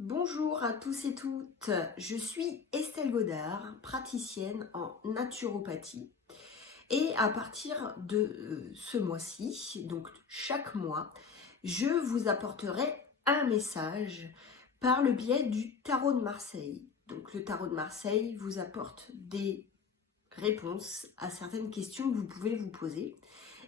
Bonjour à tous et toutes, je suis Estelle Godard, praticienne en naturopathie et à partir de ce mois-ci, donc chaque mois, je vous apporterai un message par le biais du tarot de Marseille. Donc le tarot de Marseille vous apporte des réponses à certaines questions que vous pouvez vous poser.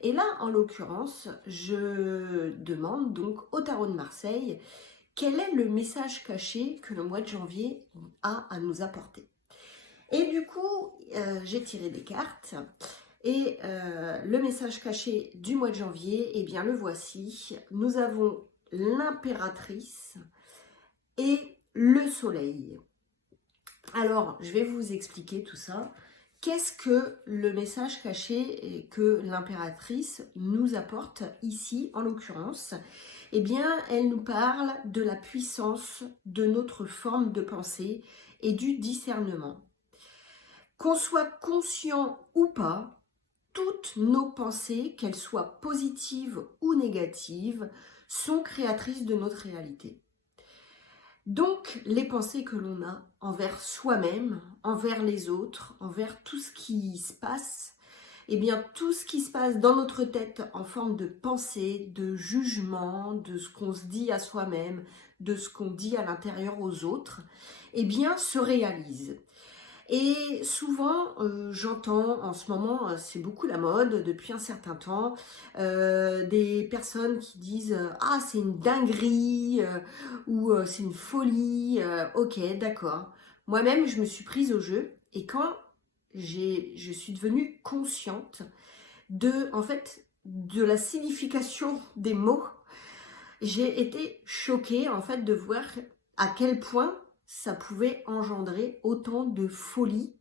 Et là, en l'occurrence, je demande donc au tarot de Marseille quel est le message caché que le mois de janvier a à nous apporter. Et du coup, j'ai tiré des cartes et le message caché du mois de janvier, eh bien le voici. Nous avons l'impératrice et le soleil. Alors, je vais vous expliquer tout ça. Qu'est-ce que le message caché que l'impératrice nous apporte ici, en l'occurrence? Eh bien, elle nous parle de la puissance de notre forme de pensée et du discernement. Qu'on soit conscient ou pas, toutes nos pensées, qu'elles soient positives ou négatives, sont créatrices de notre réalité. Donc, les pensées que l'on a envers soi-même, envers les autres, envers tout ce qui se passe, eh bien, tout ce qui se passe dans notre tête en forme de pensée, de jugement, de ce qu'on se dit à soi-même, de ce qu'on dit à l'intérieur aux autres, eh bien, se réalise. Et souvent, j'entends en ce moment, c'est beaucoup la mode depuis un certain temps, des personnes qui disent ah, c'est une dinguerie ou c'est une folie. Ok, d'accord. Moi-même, je me suis prise au jeu et quand je suis devenue consciente en fait, de la signification des mots, j'ai été choquée en fait de voir à quel point ça pouvait engendrer autant de folie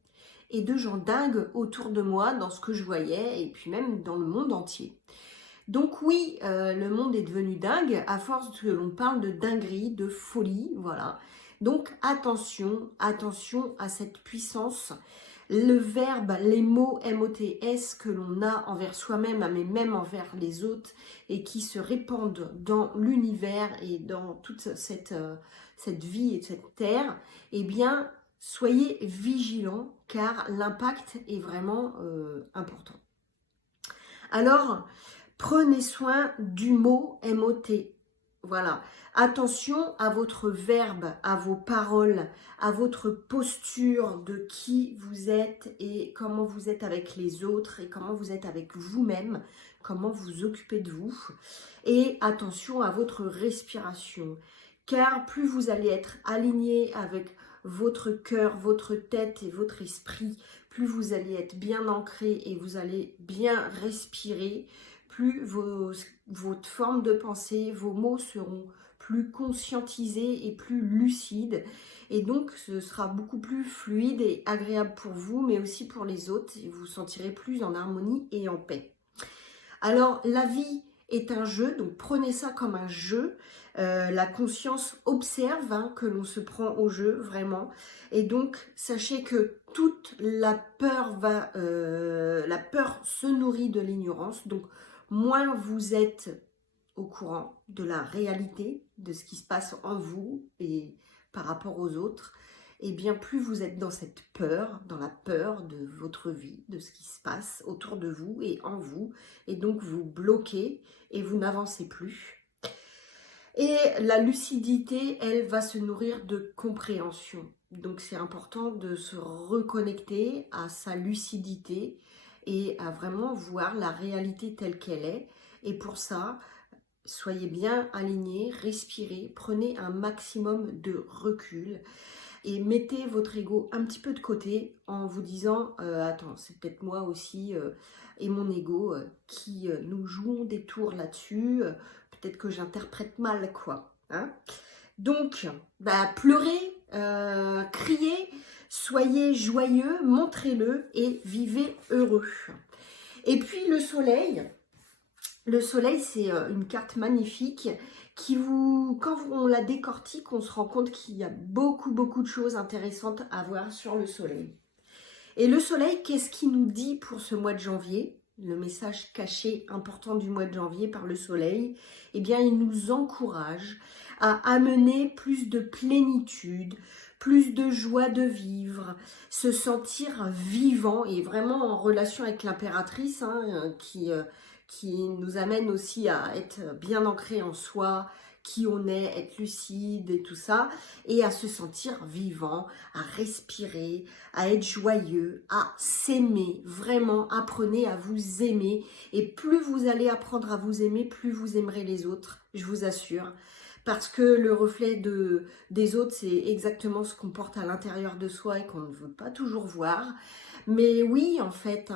et de gens dingues autour de moi dans ce que je voyais et puis même dans le monde entier. Donc oui, le monde est devenu dingue à force que l'on parle de dinguerie, de folie, voilà. Donc attention, attention à cette puissance. Le verbe, les mots MOTS que l'on a envers soi-même, mais même envers les autres, et qui se répandent dans l'univers et dans toute cette vie et cette terre, eh bien, soyez vigilants car l'impact est vraiment important. Alors, prenez soin du mot MOT. Voilà. Attention à votre verbe, à vos paroles, à votre posture de qui vous êtes et comment vous êtes avec les autres et comment vous êtes avec vous-même, comment vous occupez de vous. Et attention à votre respiration. Car plus vous allez être aligné avec votre cœur, votre tête et votre esprit, plus vous allez être bien ancré et vous allez bien respirer, plus votre forme de pensée, vos mots seront plus conscientisés et plus lucides. Et donc, ce sera beaucoup plus fluide et agréable pour vous, mais aussi pour les autres. Et vous vous sentirez plus en harmonie et en paix. Alors, la vie est un jeu, donc prenez ça comme un jeu. La conscience observe que l'on se prend au jeu, vraiment. Et donc, sachez que toute la peur la peur se nourrit de l'ignorance. Donc, moins vous êtes au courant de la réalité, de ce qui se passe en vous et par rapport aux autres, et bien plus vous êtes dans cette peur, dans la peur de votre vie, de ce qui se passe autour de vous et en vous, et donc vous bloquez et vous n'avancez plus. Et la lucidité, elle, va se nourrir de compréhension. Donc c'est important de se reconnecter à sa lucidité et à vraiment voir la réalité telle qu'elle est. Et pour ça, soyez bien alignés, respirez, prenez un maximum de recul et mettez votre ego un petit peu de côté en vous disant attends, c'est peut-être moi aussi et mon ego qui nous jouons des tours là-dessus, peut-être que j'interprète mal quoi. Hein. Donc, pleurez, criez, soyez joyeux, montrez-le et vivez heureux. Et puis le soleil, c'est une carte magnifique qui quand on la décortique, on se rend compte qu'il y a beaucoup de choses intéressantes à voir sur le soleil. Et le soleil, qu'est-ce qu'il nous dit pour ce mois de janvier? le message caché important du mois de janvier par le soleil, eh bien, il nous encourage à amener plus de plénitude, plus de joie de vivre, se sentir vivant et vraiment en relation avec l'impératrice qui nous amène aussi à être bien ancré en soi, qui on est, être lucide et tout ça, et à se sentir vivant, à respirer, à être joyeux, à s'aimer. Vraiment, apprenez à vous aimer. Et plus vous allez apprendre à vous aimer, plus vous aimerez les autres, je vous assure. Parce que le reflet des autres, c'est exactement ce qu'on porte à l'intérieur de soi et qu'on ne veut pas toujours voir. Mais oui, en fait,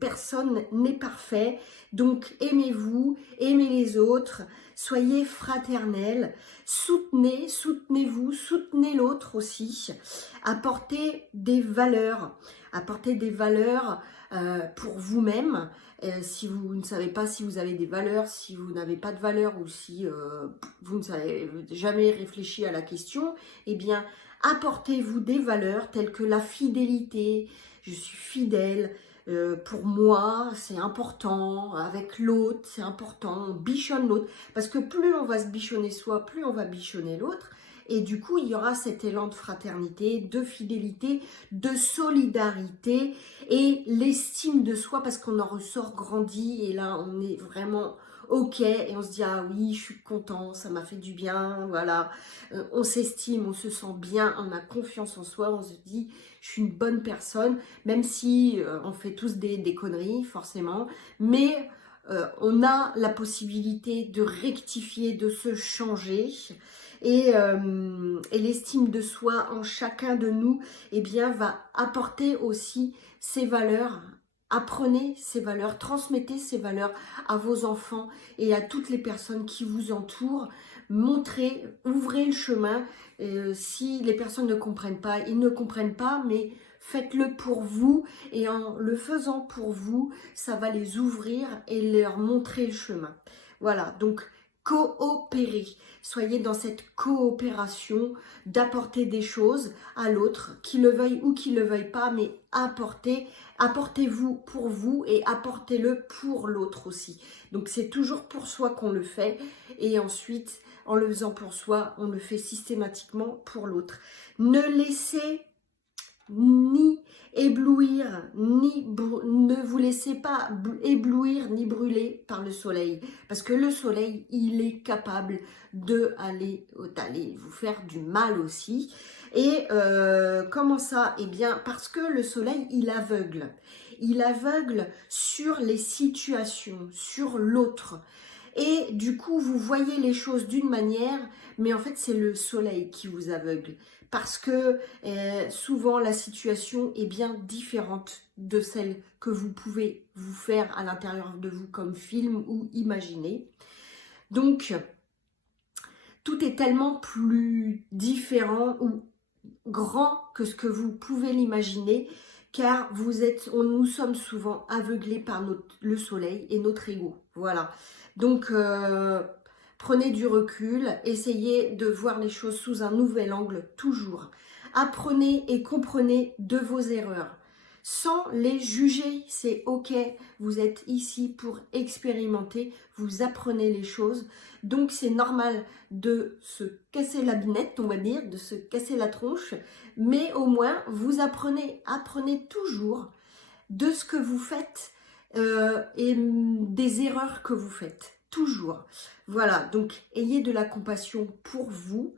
personne n'est parfait. Donc, aimez-vous, aimez les autres, soyez fraternels, soutenez-vous, soutenez l'autre aussi. Apportez des valeurs pour vous-même. Si vous ne savez pas si vous avez des valeurs, si vous n'avez pas de valeurs ou si vous ne savez jamais réfléchi à la question, eh bien, apportez-vous des valeurs telles que la fidélité. Je suis fidèle, pour moi, c'est important, avec l'autre, c'est important, on bichonne l'autre. Parce que plus on va se bichonner soi, plus on va bichonner l'autre. Et du coup, il y aura cet élan de fraternité, de fidélité, de solidarité et l'estime de soi parce qu'on en ressort grandi et là, on est vraiment ok et on se dit ah oui, je suis content, ça m'a fait du bien, voilà. On s'estime, on se sent bien, on a confiance en soi, on se dit je suis une bonne personne, même si on fait tous des conneries forcément, mais on a la possibilité de rectifier, de se changer. Et l'estime de soi en chacun de nous, eh bien, va apporter aussi ces valeurs. Apprenez ces valeurs, transmettez ces valeurs à vos enfants et à toutes les personnes qui vous entourent. Montrez, ouvrez le chemin. Si les personnes ne comprennent pas, ils ne comprennent pas, mais faites-le pour vous et en le faisant pour vous, ça va les ouvrir et leur montrer le chemin. Voilà, donc coopérez. Soyez dans cette coopération d'apporter des choses à l'autre, qu'il le veuille ou qu'il ne le veuille pas, mais apportez-vous pour vous et apportez-le pour l'autre aussi. Donc c'est toujours pour soi qu'on le fait et ensuite, en le faisant pour soi, on le fait systématiquement pour l'autre. Ne laissez ni éblouir, ne vous laissez pas éblouir ni brûler par le soleil. Parce que le soleil, il est capable d'aller vous faire du mal aussi. Et comment ça? Eh bien, parce que le soleil, il aveugle. Il aveugle sur les situations, sur l'autre. Et du coup, vous voyez les choses d'une manière, mais en fait, c'est le soleil qui vous aveugle. Parce que souvent, la situation est bien différente de celle que vous pouvez vous faire à l'intérieur de vous comme film ou imaginer. Donc, tout est tellement plus différent ou grand que ce que vous pouvez l'imaginer, car nous sommes souvent aveuglés par le soleil et notre ego. Voilà. Donc, prenez du recul, essayez de voir les choses sous un nouvel angle, toujours. Apprenez et comprenez de vos erreurs, sans les juger, c'est ok, vous êtes ici pour expérimenter, vous apprenez les choses, donc c'est normal de se casser la binette, on va dire, de se casser la tronche, mais au moins vous apprenez toujours de ce que vous faites et des erreurs que vous faites, toujours. Voilà, donc ayez de la compassion pour vous,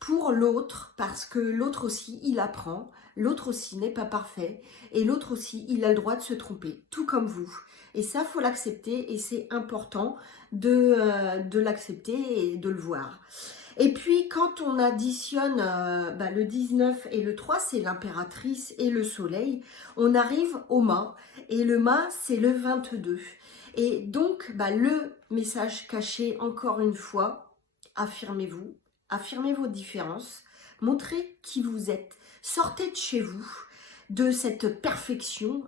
pour l'autre, parce que l'autre aussi, il apprend, l'autre aussi n'est pas parfait, et l'autre aussi, il a le droit de se tromper, tout comme vous. Et ça, faut l'accepter, et c'est important de l'accepter et de le voir. Et puis, quand on additionne le 19 et le 3, c'est l'impératrice et le soleil, on arrive au mât, et le mât, c'est le 22. Et donc, le message caché, encore une fois, affirmez-vous, affirmez vos différences, montrez qui vous êtes, sortez de chez vous, de cette perfection,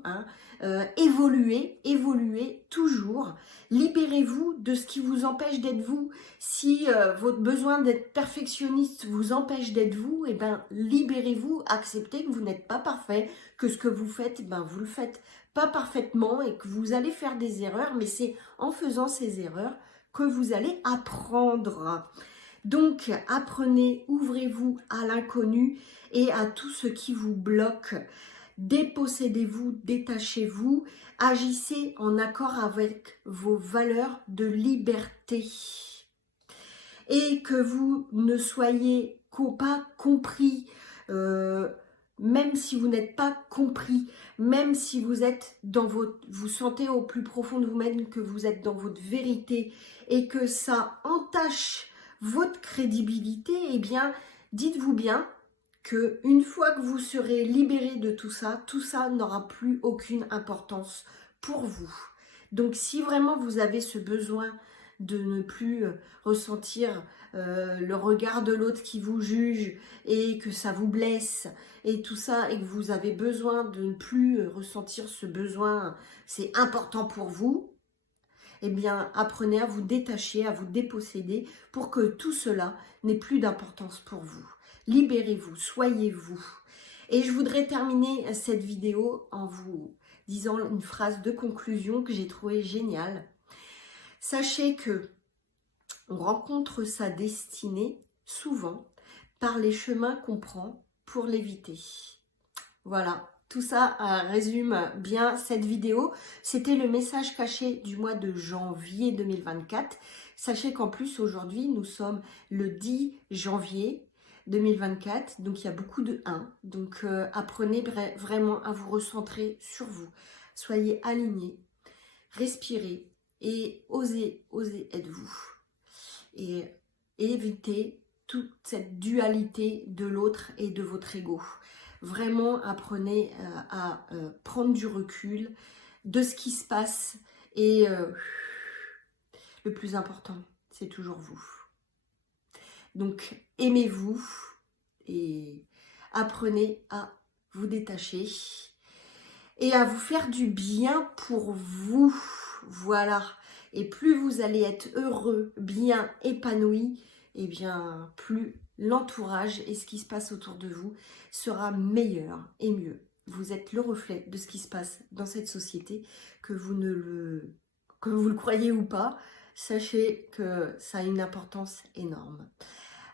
évoluez toujours, libérez-vous de ce qui vous empêche d'être vous. Si votre besoin d'être perfectionniste vous empêche d'être vous, libérez-vous, acceptez que vous n'êtes pas parfait, que ce que vous faites, vous le faites pas parfaitement et que vous allez faire des erreurs, mais c'est en faisant ces erreurs que vous allez apprendre. Donc, apprenez, ouvrez-vous à l'inconnu et à tout ce qui vous bloque. Dépossédez-vous, détachez-vous, agissez en accord avec vos valeurs de liberté. Et que vous ne soyez pas compris, même si vous n'êtes pas compris, même si vous êtes dans vous sentez au plus profond de vous-même que vous êtes dans votre vérité et que ça entache votre crédibilité, eh bien, dites-vous bien que une fois que vous serez libéré de tout ça n'aura plus aucune importance pour vous. Donc, si vraiment vous avez ce besoin de ne plus ressentir le regard de l'autre qui vous juge et que ça vous blesse et tout ça, et que vous avez besoin de ne plus ressentir ce besoin, c'est important pour vous, eh bien, apprenez à vous détacher, à vous déposséder pour que tout cela n'ait plus d'importance pour vous. Libérez-vous, soyez vous. Et je voudrais terminer cette vidéo en vous disant une phrase de conclusion que j'ai trouvée géniale. Sachez que on rencontre sa destinée souvent par les chemins qu'on prend pour l'éviter. Voilà, tout ça résume bien cette vidéo. C'était le message caché du mois de janvier 2024. Sachez qu'en plus aujourd'hui, nous sommes le 10 janvier 2024, donc il y a beaucoup de 1. Donc apprenez vraiment à vous recentrer sur vous. Soyez alignés, respirez et osez êtes-vous. Et évitez toute cette dualité de l'autre et de votre ego. Vraiment, apprenez à prendre du recul de ce qui se passe et le plus important, c'est toujours vous. Donc, aimez-vous et apprenez à vous détacher et à vous faire du bien pour vous. Voilà. Et plus vous allez être heureux, bien, épanoui, et bien plus l'entourage et ce qui se passe autour de vous sera meilleur et mieux. Vous êtes le reflet de ce qui se passe dans cette société, que vous le croyez ou pas. Sachez que ça a une importance énorme.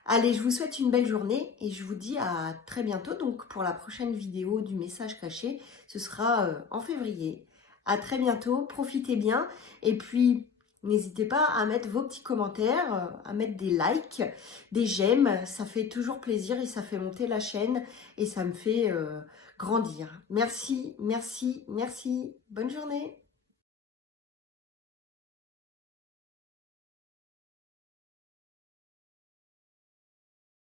Allez, je vous souhaite une belle journée et je vous dis à très bientôt. Donc pour la prochaine vidéo du message caché, ce sera en février. À très bientôt, profitez bien et puis n'hésitez pas à mettre vos petits commentaires, à mettre des likes, des j'aime, ça fait toujours plaisir et ça fait monter la chaîne et ça me fait grandir. Merci, merci, merci, bonne journée.